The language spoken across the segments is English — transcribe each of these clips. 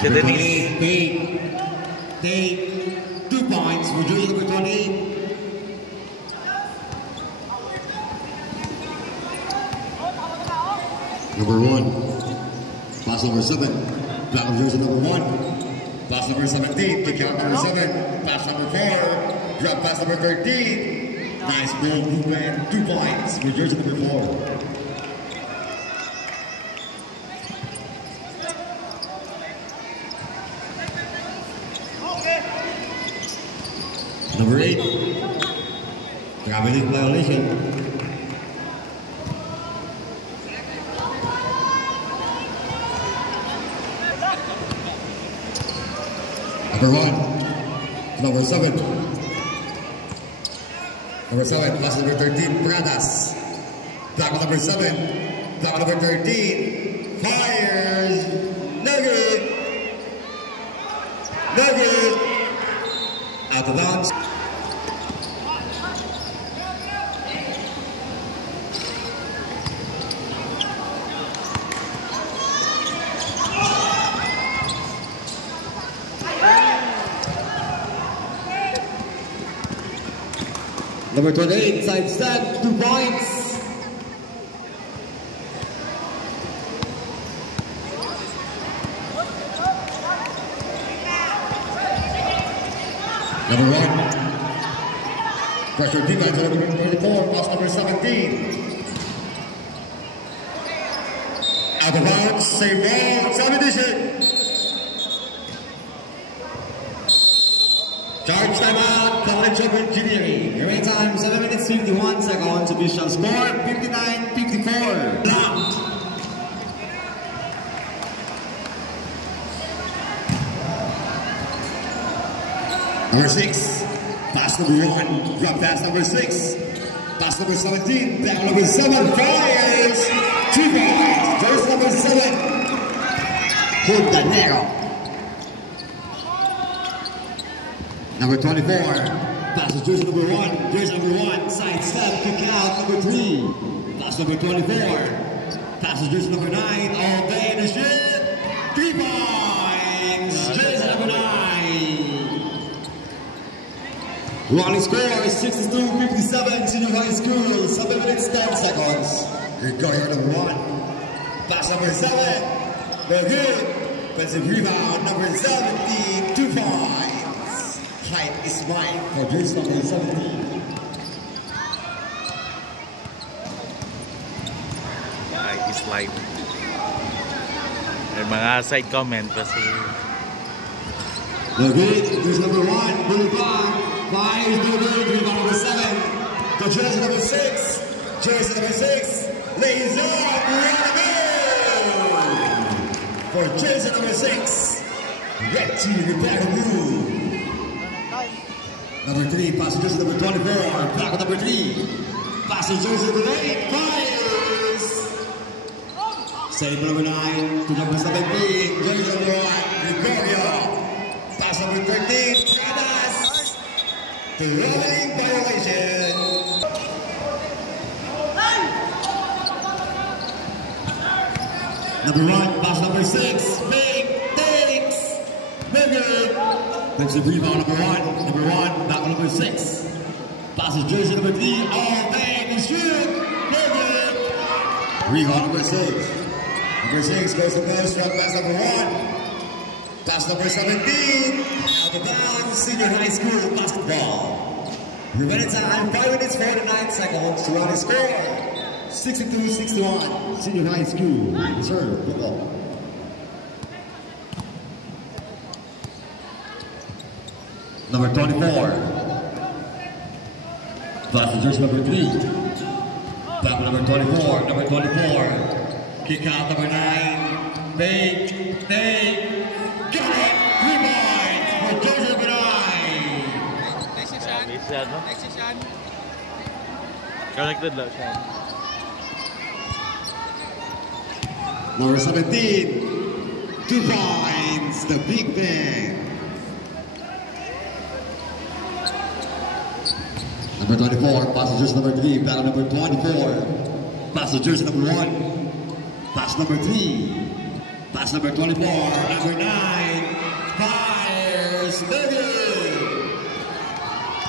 Si Denise. Take 2 points for jersey number 28. Number 1, pass number 7, back of jersey number 1, pass number 17, kick out number 7, pass number 4, drop pass number 13. Nice ball movement, 2 points for jersey number 4. Number 8, traveling violation. Number 1, number 7. Number 7, pass number 13, Pradas. Back number 7, back number 13, fires. No good. No good. Out of bounds. Number 28, side step, 2 points. Number 1, pressure defense, number 24, pass number 17. Out of bounds, same ball, submission. Charge timeout, College of Engineering. Your time 7 minutes 51 seconds. Official score 59-54. Blocked. Number 6, pass number 1, drop pass number 6. Pass number 17, back number 7, fires. 2 points. First number 7, Montanero. Number 24, passes jersey number 1, side step, kick out, number 3. Pass number 24, passes jersey number 9, all day in the shit. 3 points, jersey number 9. Running score is 62-57, senior high school, 7 minutes 10 seconds. Gregorio number 1, pass number 7, they're good. Offensive rebound, number 17, 2 points. Height is mine for jersey number 17. Height is live. May mga side comment kasi. Okay, jersey number 1, Boulevard. 5 is good, rebound number 7. To jersey number 6. Jersey number 6. Lays up, for jersey number 6. Red team, Rebecca Blue. Number 3, passes jersey number 24, back with number 3. Passes jersey number 8, fires! Save number 9 to number 17, jersey number 1, Gregorio. Pass number 13, Pradas. Traveling violation. Number 1, pass number 6, big, takes, bigger. Defensive rebound number 1, back number 6. Passes jersey number 3, all day to shoot. Rebound number 6. Number 6 goes to post, drop pass number 1. Pass number 17, out of bounds, senior high school basketball. Remaining time, 5 minutes 49 seconds to run a score. 62-61, senior high school. Reserve football. Number 24, pass jersey number 3, back number 24, number 24, kick out number 9, fake, got it, rebound for jersey number 9. Next is Sean. Next is Sean. Connected lang, Sean. Number 17, 2 points, the Big Ben. Number 24, passes number 3, back number 24. Passes jersey number 1. Pass number 3. Pass number 24, number 9, fires, David.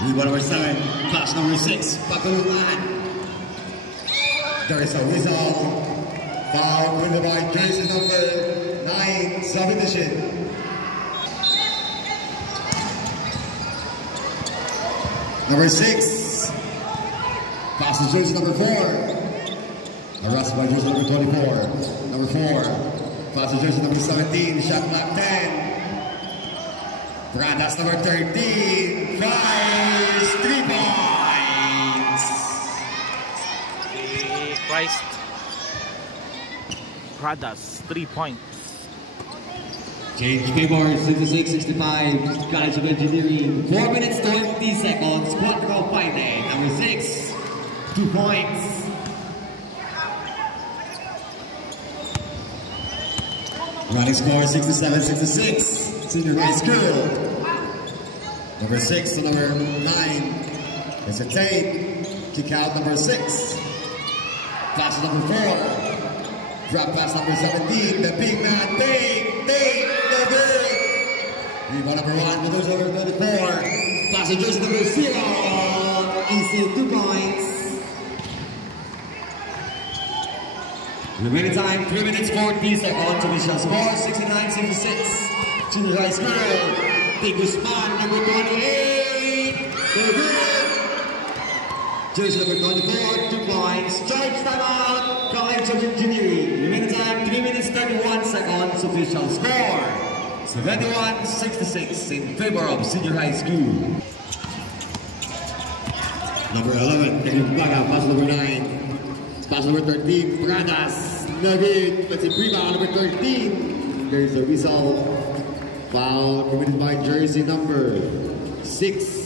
Rebound number 7, pass number 6, Pagulutan. There is a whistle. Foul committed by jersey number 9, substitution. Number 6, passes jersey number 4. Arrested by jersey number 24. Number 4, passes jersey number 17, shot clock 10. Brandas number 13, fires 3 points. The Christ Pradas 3 points. Change favor 66-65, College of Engineering. 4 minutes 20 seconds, Quadro Fighting. Number 6, 2 points. Running score 67-66, Senior High School. Number 6 to number 9 is a Tate. Kick out number 6. Pass number 4. Drop pass number 17. The big man, Tate, no good. Rebound number 1, Meadows over 34. Passengers number 0. Easy 2 points. Remaining time 3 minutes 40 seconds. Official score 69-66. Junior High School. Big Guzman number 28. No good. Jersey number 24, 2 points. Charge timeout. College of Engineering. Remaining time 3 minutes 31 seconds. Official score 71-66 in favor of Senior High School. Number 11, Kevin Baga, pass number 9. Pass number 13, Pradas. Nugget, let's see, rebound number 13. There's a whistle. Foul committed by jersey number 6.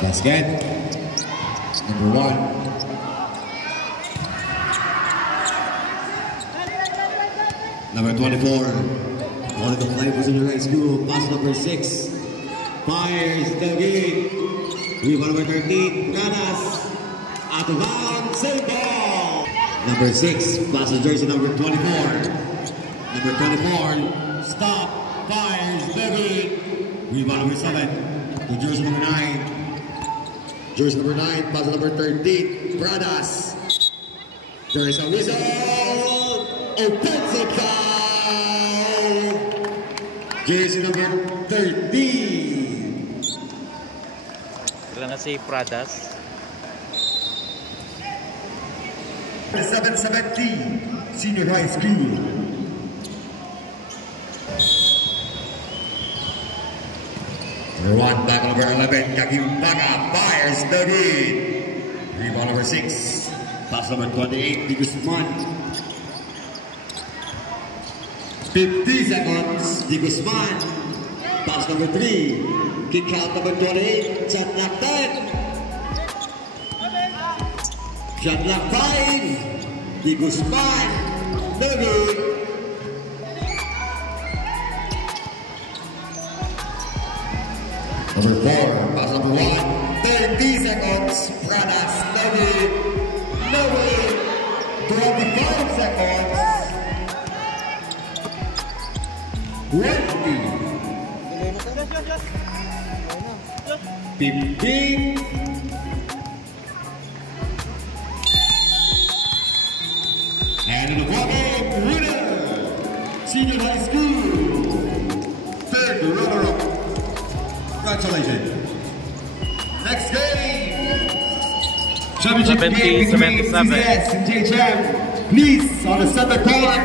Basket, number 1. Number 24, one of the play for Senior High School, pass number 6. Fires the gate. Rebound number 13, Pradas. Out of bounds, save ball. Number 6, passes jersey number 24. Number 24, stop, fires the gate. Rebound number 7, to jersey number 9. Jersey number 9, pass number 13, Pradas. There is a whistle. Offensive foul. Jersey number 13. Wala na si Pradas. 770, Senior High School. Number 1, back number 11, Kagimpaga, fires the lead. Rebound number 6, pass number 28, Digusman. 50 seconds, Digusman. Pass number 3, kick out number 28, shot clock 10. Shot clock 5, Digusman, no good. Number 4, pass number 1, 30 seconds, Pradas, no good, no good, 25 seconds, 20, 15, and the walk-in winner, Senior High School, third runner-up. Congratulations. Next game. Championship game between CCS and JCHAM. Please, on the center court.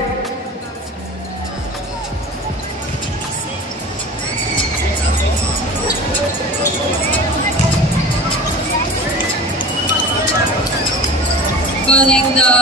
Calling the